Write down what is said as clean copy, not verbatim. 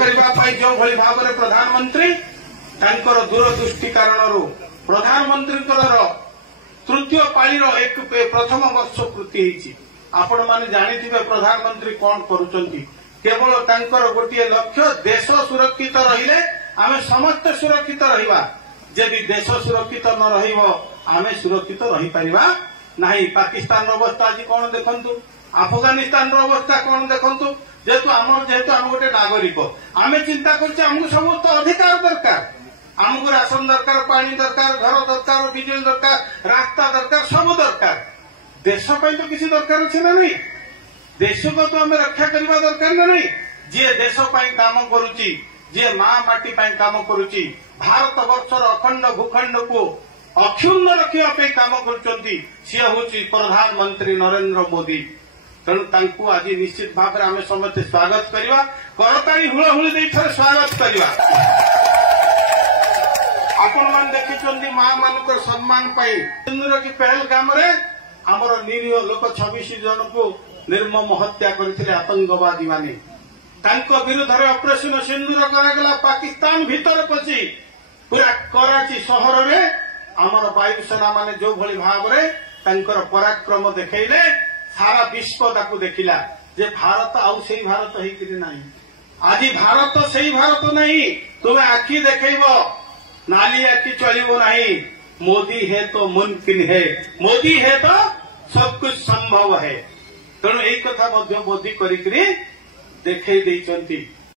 करने जो भली भाव में प्रधानमंत्री दूरदृष्टि कारण प्रधानमंत्री तृतीय पाळीर एक प्रथम वर्ष पूर्ति होती। आपण माने जानिथिबे प्रधानमंत्री कौन करुचंती केवल तांकर गोटे लक्ष्य देश सुरक्षित रहिले आमे समस्त सुरक्षित रहिबा। यदि देश सुरक्षित न रहिबो आमे सुरक्षित रही परिबा नाही। पाकिस्तान अवस्था आज कौन देखंतु, अफगानिस्तान अवस्था कौन देखंतु। जेतु आम गोटे नागरिक आमे चिंता करछे हमकु समस्त अधिकार दरकार, आमको राशन दरकार, पानी दरकार, घर दरकार, बिजुली दरकार, रास्ता दरकार, सब दरकार। देश तो किसी दरकार अच्छे ना नहीं, देश को तो आम रक्षा करने दरकार ना नहीं। जी देश काम करुच्ची, जी माँ माटी काम करुच्ची, भारत वर्षर अखंड भूखंड को अक्षुण्ण रखा काम करुच्चंती सी हूँ प्रधानमंत्री नरेंद्र मोदी। तेणु आज निश्चित भाव में आम समस्ते स्वागत करवा, करताली हुलहुली दे थोड़े स्वागत करवा। आपण मान देखिछंती मां मानकर सम्मान पाई सिंदूर की पहलगाम रे हमर निरीह लोक 26 जन को निर्मम हत्या करथिले आतंकवादी माने। तांको विरुद्ध रे ऑपरेशन सिंदूर करागला पाकिस्तान भीतर पसी पूरा कराची शहर रे हमर वायुसेना माने जो भली भाव रे तांकर पराक्रम देखैले सारा विश्व ताकू देखिला जे भारत आउ सेही भारत हेई कि नाही। आज भारत सेही भारत नहीं, तुमे आखि देखैबो नाली आखि चलिबो नहीं। मोदी है तो मुमकिन है, मोदी है तो सब कुछ संभव है। तेणु यही कथा मोदी करी देखे